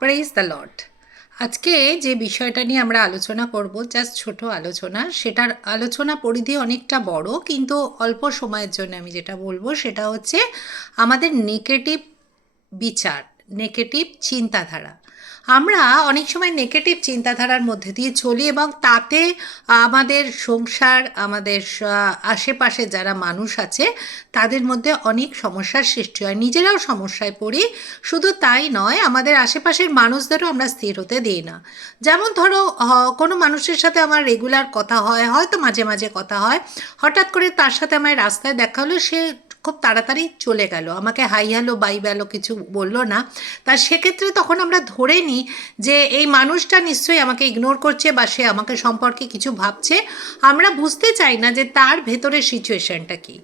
Praise the Lord. আজকে যে বিষয়টা নিয়ে আমরা আলোচনা করব, জাস্ট ছোট আলোচনা, সেটার আলোচনা পরিধি অনেকটা বড়, কিন্তু অল্প সময়ের জন্য আমি যেটা বলবো সেটা হচ্ছে আমাদের নেগেটিভ বিচার, নেগেটিভ চিন্তাধারা। আমরা অনেক সময় নেগেটিভ চিন্তাধারার মধ্যে দিয়ে চলি এবং তাতে আমাদের সংসার, আমাদের আশেপাশে যারা মানুষ আছে তাদের মধ্যে অনেক সমস্যার সৃষ্টি হয়, নিজেরাও সমস্যায় পড়ি। শুধু তাই নয়, আমাদের আশেপাশের মানুষদেরও আমরা স্থির হতে দিই না। যেমন ধরো, কোনো মানুষের সাথে আমার রেগুলার কথা হয়, হয়তো মাঝে মাঝে কথা হয়, হঠাৎ করে তার সাথে আমার রাস্তায় দেখা হলো, সে খুব তাড়াতাড়ি চলে গেল, আমাকে হাই হ্যালো বাই হ্যালো কিছু বললো না। তা সেক্ষেত্রে তখন আমরা ধরে নিই যে এই মানুষটা নিশ্চয়ই আমাকে ইগনোর করছে বা সে আমাকে সম্পর্কে কিছু ভাবছে। আমরা বুঝতে চাই না যে তার ভেতরের সিচুয়েশনটা কী,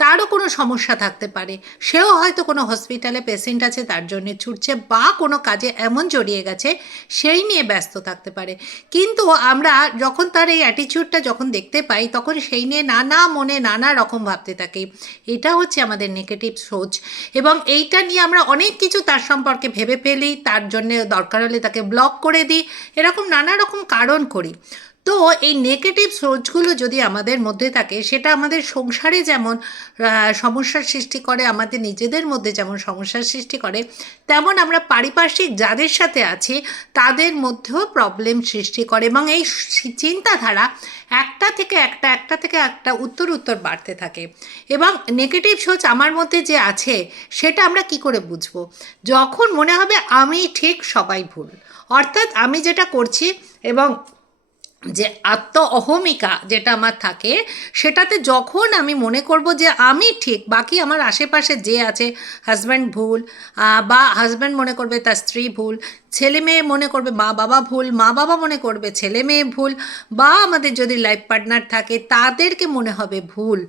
তারও কোনো সমস্যা থাকতে পারে, সেও হয়তো কোনো হসপিটালে পেশেন্ট আছে তার জন্যে ছুটছে, বা কোনো কাজে এমন জড়িয়ে গেছে সেই নিয়ে ব্যস্ত থাকতে পারে। কিন্তু আমরা যখন তার এই অ্যাটিটিউডটা যখন দেখতে পাই, তখন সেই নিয়ে নানা মনে নানা রকম ভাবতে থাকি। এটা হচ্ছে আমাদের নেগেটিভ সোচ, এবং এইটা নিয়ে আমরা অনেক কিছু তার সম্পর্কে ভেবে ফেলি, তার জন্য দরকার হলে তাকে ব্লক করে দিই, এরকম নানা রকম কারণ করি। তো এই নেগেটিভ সোচগুলো যদি আমাদের মধ্যে থাকে, সেটা আমাদের সংসারে যেমন সমস্যার সৃষ্টি করে, আমাদের নিজেদের মধ্যে যেমন সমস্যার সৃষ্টি করে, তেমন আমরা পারিপার্শ্বিক যাদের সাথে আছি তাদের মধ্যেও প্রবলেম সৃষ্টি করে। এবং এই চিন্তাধারা একটা থেকে একটা উত্তর উত্তর বাড়তে থাকে। এবং নেগেটিভ সোচ আমার মধ্যে যে আছে সেটা আমরা কি করে বুঝবো? যখন মনে হবে আমি ঠিক সবাই ভুল, অর্থাৎ আমি যেটা করছি এবং যে আত্ম অহমিকা যেটা আমার থাকে, সেটাতে যখন আমি মনে করব যে আমি ঠিক, বাকি আমার আশেপাশে যে আছে, হাজব্যান্ড ভুল, বা হাজব্যান্ড মনে করবে তার স্ত্রী ভুল, ছেলে মেয়ে মনে করবে মা বাবা ভুল, মা বাবা মনে করবে ছেলে মেয়ে ভুল, বা আমাদের যদি লাইফ পার্টনার থাকে তাদেরকে মনে হবে ভুল।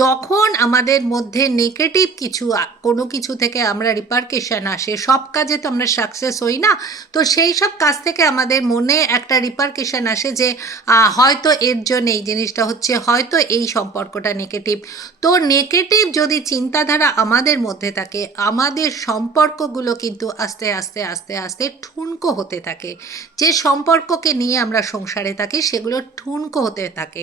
যখন আমাদের মধ্যে নেগেটিভ কিছু কোনো কিছু থেকে আমরা রিপারকেশন আসে, সব কাজে তো আমরা সাকসেস হই না, তো সেই সব কাজ থেকে আমাদের মনে একটা রিপারকেশন আসে যে হয়তো এর জন্য এই জিনিসটা হচ্ছে, হয়তো এই সম্পর্কটা নেগেটিভ। তো নেগেটিভ যদি চিন্তাধারা আমাদের মধ্যে থাকে, আমাদের সম্পর্কগুলো কিন্তু আস্তে আস্তে আস্তে আস্তে ঠুনকো হতে থাকে। যে সম্পর্ককে নিয়ে আমরা সংসারে থাকি সেগুলো ঠুনকো হতে থাকে।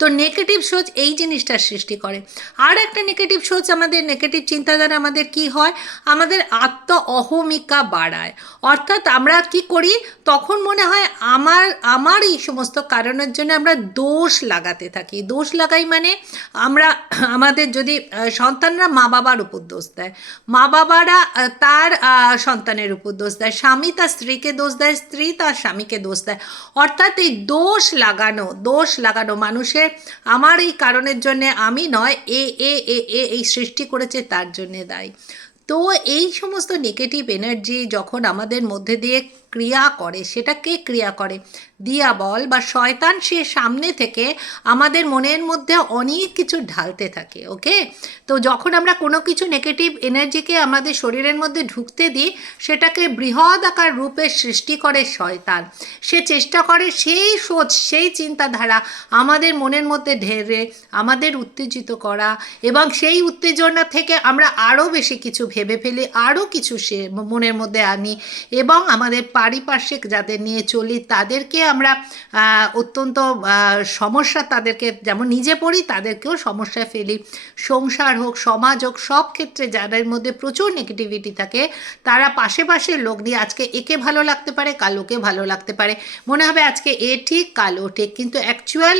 তো নেগেটিভ সোচ এই জিনিসটার সৃষ্টি করে। আর একটা নেগেটিভ সোচ, আমাদের নেগেটিভ চিন্তাধারা আমাদের কি হয়, আমাদের আত্ম অহমিকা বাড়ায়। অর্থাৎ আমরা কি করি, তখন মনে হয় আমার আমার এই সমস্ত কারণের জন্য আমরা দোষ লাগাতে থাকি। দোষ লাগাই মানে আমরা আমাদের যদি সন্তানরা মা বাবার উপর দোষ দেয়, মা বাবারা তার সন্তানের উপর দোষ দেয়, স্বামী তার স্ত্রীকে দোষ দেয়, স্ত্রী তার স্বামীকে দোষ দেয়। অর্থাৎ এই দোষ লাগানো মানুষের, আমার এই কারণের জন্যে আমি নয়, এই সৃষ্টি করেছে তার জন্যে দায়ী। তো এই সমস্ত নেগেটিভ এনার্জি যখন আমাদের মধ্যে দিয়ে ক্রিয়া করে, সেটা কে ক্রিয়া করে? দিয়াবল বা শয়তান, সে সামনে থেকে আমাদের মনের মধ্যে অনেক কিছু ঢালতে থাকে। ওকে, তো যখন আমরা কোনো কিছু নেগেটিভ এনার্জিকে আমাদের শরীরের মধ্যে ঢুকতে দিই, সেটাকে বৃহৎ আকার রূপে সৃষ্টি করে শয়তান। সে চেষ্টা করে সেই সোচ, সেই চিন্তাধারা আমাদের মনের মধ্যে ঢেলে আমাদের উত্তেজিত করা, এবং সেই উত্তেজনা থেকে আমরা আরও বেশি কিছু ভেবে ফেলি, আরও কিছু সে মনের মধ্যে আনি, এবং আমাদের পারিপার্শ্বিক যাদের নিয়ে চলি তাদেরকে আমরা অত্যন্ত সমস্যা, তাদেরকে যেমন নিজে পড়ি তাদেরকেও সমস্যায় ফেলি। সংসার হোক, সমাজ হোক, সব ক্ষেত্রে যাদের মধ্যে প্রচুর নেগেটিভিটি থাকে, তারা পাশে পাশের লোক নিয়ে, আজকে একে ভালো লাগতে পারে, কাল ওকে ভালো লাগতে পারে, মনে হবে আজকে এ ঠিক কাল ও ঠিক, কিন্তু অ্যাকচুয়াল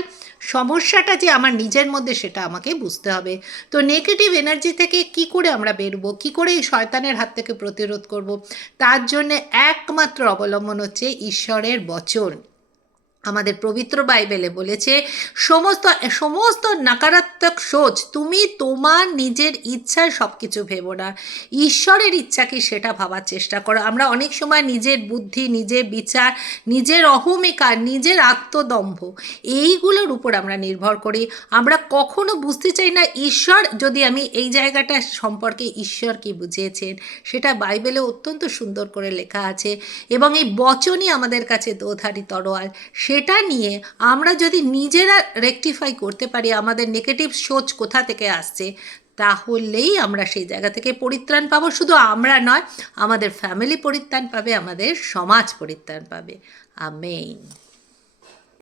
সমস্যাটা যে আমার নিজের মধ্যে সেটা আমাকে বুঝতে হবে। তো নেগেটিভ এনার্জি থেকে কি করে আমরা বেরোবো, কি করে এই শয়তানের হাত থেকে প্রতিরোধ করব, তার জন্যে একমাত্র অবলম্বন হচ্ছে ঈশ্বরের বচন। আমাদের পবিত্র বাইবেলে বলেছে, সমস্ত সমস্ত নকারাত্মক সোচ তুমি তোমার নিজের ইচ্ছায় সব কিছু ভেবো না, ঈশ্বরের ইচ্ছা কি সেটা ভাবার চেষ্টা করো। আমরা অনেক সময় নিজের বুদ্ধি, নিজের বিচার, নিজের অহমিকা, নিজের আত্মদম্ভ, এইগুলোর উপর আমরা নির্ভর করি। আমরা কখনো বুঝতে চাই না ঈশ্বর, যদি আমি এই জায়গাটা সম্পর্কে ঈশ্বর কি বুঝিয়েছেন সেটা বাইবেলে অত্যন্ত সুন্দর করে লেখা আছে, এবং এই বচনই আমাদের কাছে দোধারি তরোয়াল। সেটা নিয়ে আমরা যদি নিজেরা রেকটিফাই করতে পারি আমাদের নেগেটিভ সোচ কোথা থেকে আসছে, তাহলেই আমরা সেই জায়গা থেকে পরিত্রাণ পাবো। শুধু আমরা নয়, আমাদের ফ্যামিলি পরিত্রাণ পাবে, আমাদের সমাজ পরিত্রাণ পাবে। আমেন।